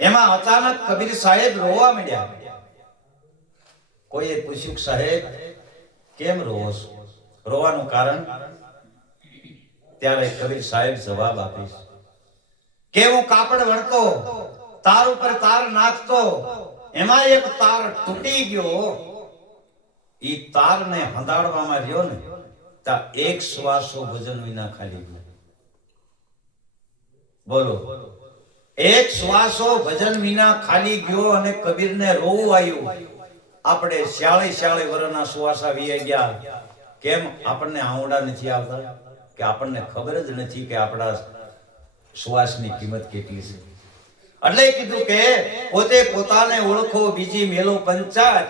એમાં અચાનક કબીર સાહેબ રોવા માંડ્યા. કોઈએ પૂછ્યું, સાહેબ કેમ રોવો છો? રોવાનું કારણ? ત્યારે કબીર સાહેબ જવાબ આપીશ કે હું કાપડ વણતો, તાર ઉપર તાર નાખતો, એમાં એક તાર તૂટી ગયો. ઈ તારને હંધાડવામાં રહ્યો ને તા એક શ્વાસો ભજન વિના ખાલી ગયો. બોલો, એક શ્વાસો ભજન વિના ખાલી ગયો અને કબીરને રોવું આવ્યું. આપણે 40 વર્ષના શ્વાસા વી ગયા. કેમ આપણને આવડા નથી આવતા? કે આપણને ખબર જ નથી કે આપણા શ્વાસની કિંમત કેટલી છે. એટલે કીધું કે પોતે પોતાને ઓળખો, બીજી મેલો પંચાયત.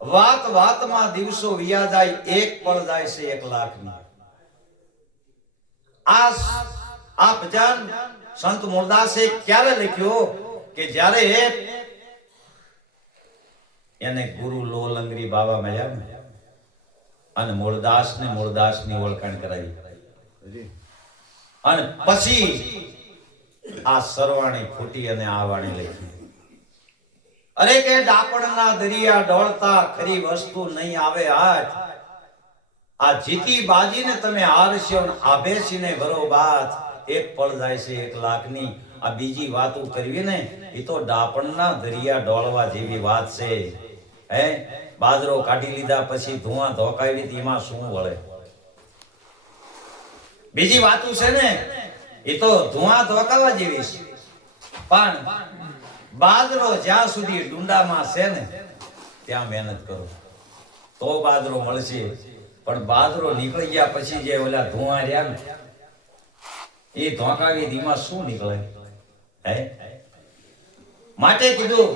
વાત વાતમાં દિવસો વિયા જાય, એક પળ જાય છે 1 લાખની. આ ભજન સંત મૂળદાસે ક્યારે લખ્યો? કે જ્યારે એને ગુરુ લોલંગરી બાબા મળ્યા ને અને મૂળદાસને મૂળદાસની ઓળખાણ કરાવી, અને પછી આ સરવાણી ફૂટી અને આ વાણી લખી. અરે કે ડાપણના દરિયા ઢોળતા ખરી વસ્તુ નહીં આવે હાથ. આ જીતી બાજીને તમે હારશો ને આ બેસીને ભરો બાથ. એક પળ જાય છે 1 લાખની. આ બીજી વાતો કરવી ને એ તો ડાપણના દરિયા ઢોળવા જેવી વાત છે. હે, બાજરો કાઢી લીધા પછી ધુઆ ધોકાવી એમાં શું વળે? બીજી વાતો છે ને એ તો ધુઆ ધોકાવા જેવી છે. પણ બાજરો જ્યાં સુધી ડુંડામાં છે ને ત્યાં મહેનત કરો તો બાજરો મળશે. પણ બાજરો નીકળી ગયા પછી જે ઓલા ધુઆ રહ્યા ને એ ધોકાવી એમાં શું નીકળે? હે, માટે કીધું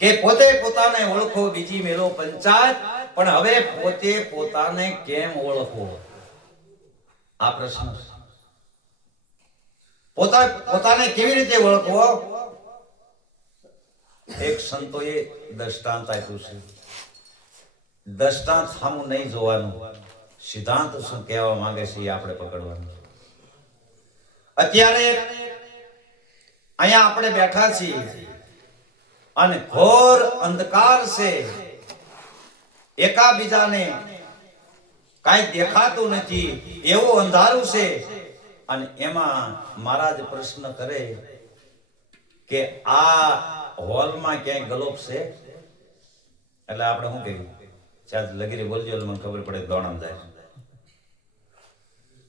કે પોતે પોતાને ઓળખો, બીજી મેલો પંચાયત. પણ હવે પોતે પોતાને કેમ ઓળખવો? આ પ્રશ્ન. પોતાને કેવી રીતે ઓળખવો? એક સંતોએ દ્રષ્ટાંત આપ્યું છે. દ્રષ્ટાંત સામું નહીં જોવાનું, સિદ્ધાંત શું કહેવા માંગે છે એ આપણે પકડવાનું. અત્યારે અહીંયા આપણે બેઠા છીએ અને ઘોર અંધકાર છે, એકાબીજાને કાંઈ દેખાતું નથી એવું અંધારું છે. અને એમાં મહારાજ પ્રશ્ન કરે કે આ હોલમાં ક્યાંય ગલોપ છે? એટલે આપણે શું કહ્યું? ચાલ લગીરી બોલજો એટલે મને ખબર પડે દોણામ જાય.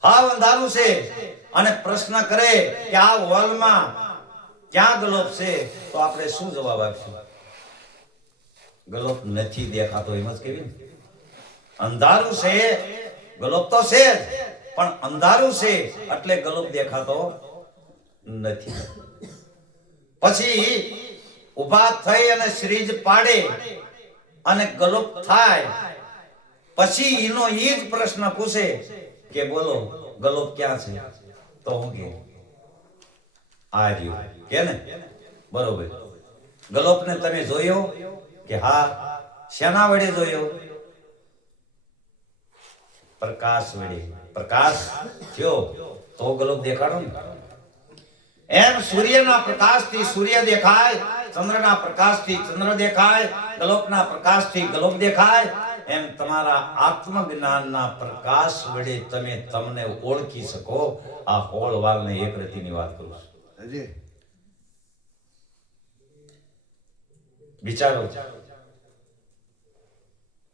હા, અંધારું છે. અને પ્રશ્ન કરે કે આ હોલમાં ક્યાં ગલોપ છે? તો આપણે શું જવાબ આપશું? ગલોપ નથી દેખાતો એમ જ કેવી? અંધારું છે, ગલોપ તો છે પણ અંધારું છે એટલે ગલોપ દેખાતો નથી. પછી ઉભા થઈ અને શ્રીજ પાડે અને ગલોપ થાય પછી એનો એ જ પ્રશ્ન પૂછે કે બોલો ગલોપ ક્યાં છે? તો હું કે આ રહ્યું કે ને બરોબર. ગલોપને તમે જોયો કે હા? શેના વડે જોયો? પ્રકાશ વડે. પ્રકાશ થયો તો ગલોપ દેખાડો ને. એમ સૂર્યના પ્રકાશથી સૂર્ય દેખાય, ચંદ્રના પ્રકાશથી ચંદ્ર દેખાય, ગલોપના પ્રકાશથી ગલોપ દેખાય. એમ તમારા આત્મજ્ઞાનના પ્રકાશ વડે તમે તમને ઓળખી શકો. આ હોળવાલને એક રતીની વાત કરું છું. વિચારો,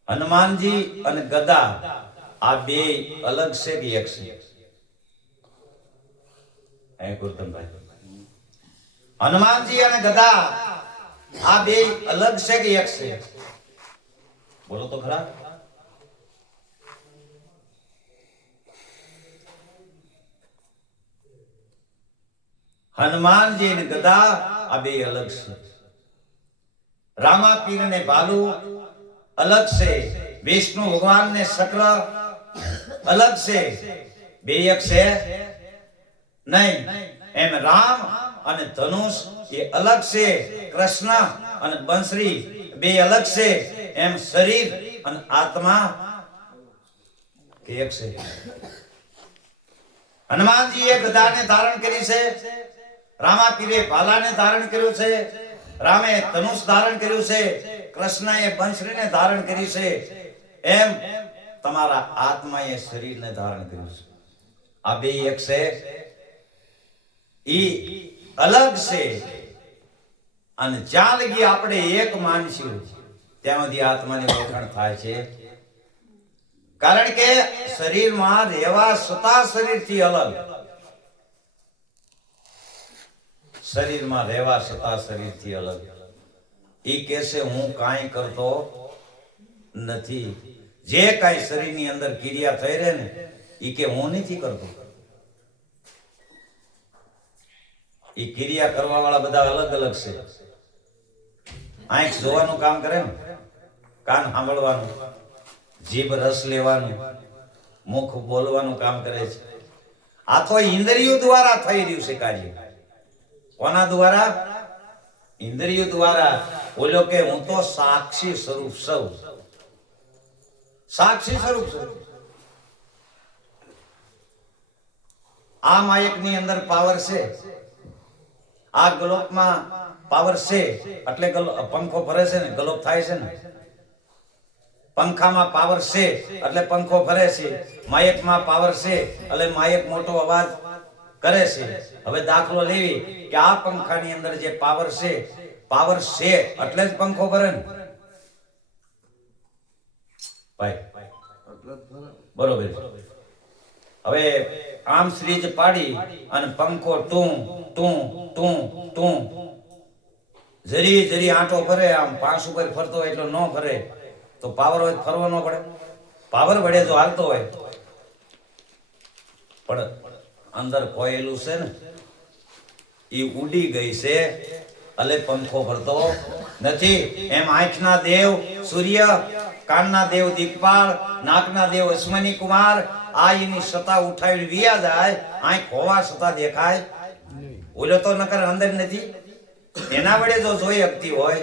હનુમાનજી અને ગદા આ બે અલગ છે કે એક છે? હનુમાનજી અને ગદા આ બે અલગ છે કે એક છે? બોલો તો ખરા. હનુમાનજી અને ગદા આ બે અલગ છે. રામાપીર ને ભાલુ અલગ છે. વિષ્ણુ ભગવાન ને શક્ર અલગ છે. બે એક છે નહીં. એમ રામ અને ધનુષ એ અલગ છે. કૃષ્ણ અને બંસરી બે અલગ છે. એમ શરીર અને આત્મા એક છે. હનુમાનજી એ ગદાને ધારણ કરી છે રામાપીરે ભાલાને ધારણ કર્યું છે, રામે ધનુષ ધારણ કર્યું છે, કૃષ્ણએ બંસરીને ધારણ કરી છે, એમ તમારા આત્માએ શરીરને ધારણ કર્યું છે. આ બે એક છે, ઈ અલગ છે. અને જ્યાં લગી આપણે એક માનશું ત્યાં સુધી આત્માની ઓળખાણ થાય છે. કારણ કે શરીરમાં રહેવા છતાં શરીરથી અલગ, શરીરમાં રહેવા છતાં શરીરથી અલગ. ઈ કહેશે હું કાંઈ કરતો નથી. જે કાંઈ શરીરની અંદર ક્રિયા થઈ રહે ને ઈ કે હું નથી કરતો. ઈ ક્રિયા કરવા વાળા બધા અલગ અલગ છે. આંખ જોવાનું કામ કરે ને, કાન સાંભળવાનું, જીભ રસ લેવાનું, મુખ બોલવાનું કામ કરે છે. આ તો ઇન્દ્રિયો દ્વારા થઈ રહ્યું છે કાર્ય. કોના દ્વારા? ઇન્દ્રિયો દ્વારા. બોલ્યો કે હું તો સાક્ષી સ્વરૂપ સૌ, સાક્ષી સ્વરૂપ છું. આ માયકની અંદર પાવર છે, આ ગલોપમાં પાવર છે, એટલે પંખો ફરે છે ને, ગલોપ થાય છે ને. પંખામાં પાવર છે એટલે પંખો ફરે છે. માયકમાં પાવર છે એટલે માયક મોટો અવાજ કરે છે. હવે દાખલો લેવી કે આ પંખાની અંદર જે પાવર છે એટલે જ પંખો ફરે ને ભાઈ, બરોબર. હવે આમ સ્વિચ પાડી અને પંખો ટું ટું ટું ટું જરી જરી આંટો ફરે, આમ પાંચ ઉપર ફરતો હોય એટલો ન ફરે તો પાવર હોય ફરવો ન પડે? પાવર વડે જો હાલતો હોય પણ અંદર કોયેલું છે ને એ ઉડી ગઈ છે એટલે પંખો ફરતો નથી. એમ આંખના દેવ સૂર્ય, કાનના દેવ દિક્પાળ, નાકના દેવ અશ્વની કુમાર, આ એની સત્તા ઉઠાવી વિયા જાય. આંખ હોવા છતાં દેખાય ઓલો તો નકર અંદર નથી. એના વડે જો જોઈ શકતી હોય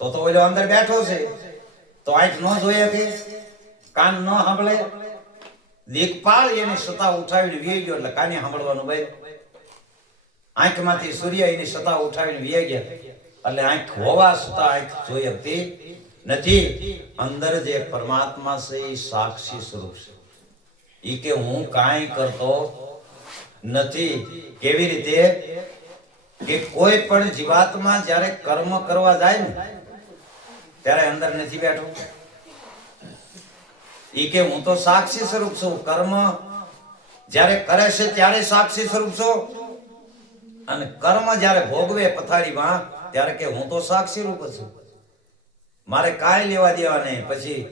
તો ઓલો અંદર બેઠો છે તો આંખ ન જોઈ શકે, કાન ન સાંભળે. દિક્પાળ એની સત્તા ઉઠાવીને વી ગયો એટલે કાને સાંભળવાનું ભાઈ. આંખમાંથી સૂર્ય એની સત્તા ઉઠાવીને વી ગયા એટલે આંખ હોવા છતાં આંખ જોઈ શકતી નથી. અંદર જે પરમાત્મા છે એ સાક્ષી સ્વરૂપ છે. ઈ કે હું કાંઈ કરતો નથી. કેવી રીતે? કે કોઈ પણ જીવાત્મા જ્યારે કર્મ કરવા જાય ને ત્યારે અંદર નથી બેઠો. ઈ કે હું તો સાક્ષી સ્વરૂપ છું. કર્મ જ્યારે કરે છે ત્યારે સાક્ષી સ્વરૂપ છું, અને કર્મ જ્યારે ભોગવે પથારીમાં ત્યારે કે હું તો સાક્ષી રૂપ છું. મારે કાંઈ લેવા દેવા નહીં. પછી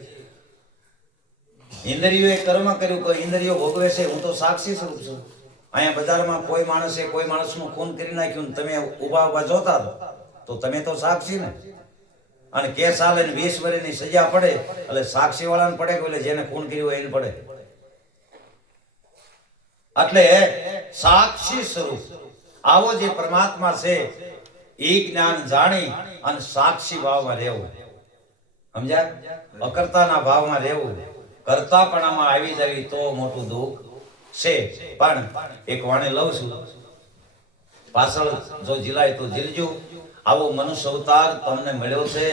ઇન્દ્રિયોએ કર્મ કર્યું, કોઈ ઇન્દ્રિયો ભોગવે છે, હું તો સાક્ષી સ્વરૂપ છું. અહીંયા બજારમાં કોઈ માણસે કોઈ માણસનું ખૂન કરી નાખ્યું ને તમે ઉભા ઉભા જોતા તો તમે તો સાક્ષી ને. અને કેસ હાલે ને 20 વર્ષની સજા પડે એટલે સાક્ષી વાળાને પડે કે જેને ખૂન કર્યું હોય એને પડે. એટલે સાક્ષી સ્વરૂપ આવો જે પરમાત્મા છે એ જ્ઞાન જાણી અને સાક્ષી ભાવમાં રહેવું. સમજ્યા? અકર્તાના ભાવમાં રહેવું. કર્તાપણામાં આવી જવી તો મોટું દુઃખ છે. પણ એક વાણે લઉં છું, પાછળ જો જીલાય તો જીલજો. આવો મનુષ્ય અવતાર તમને મળ્યો છે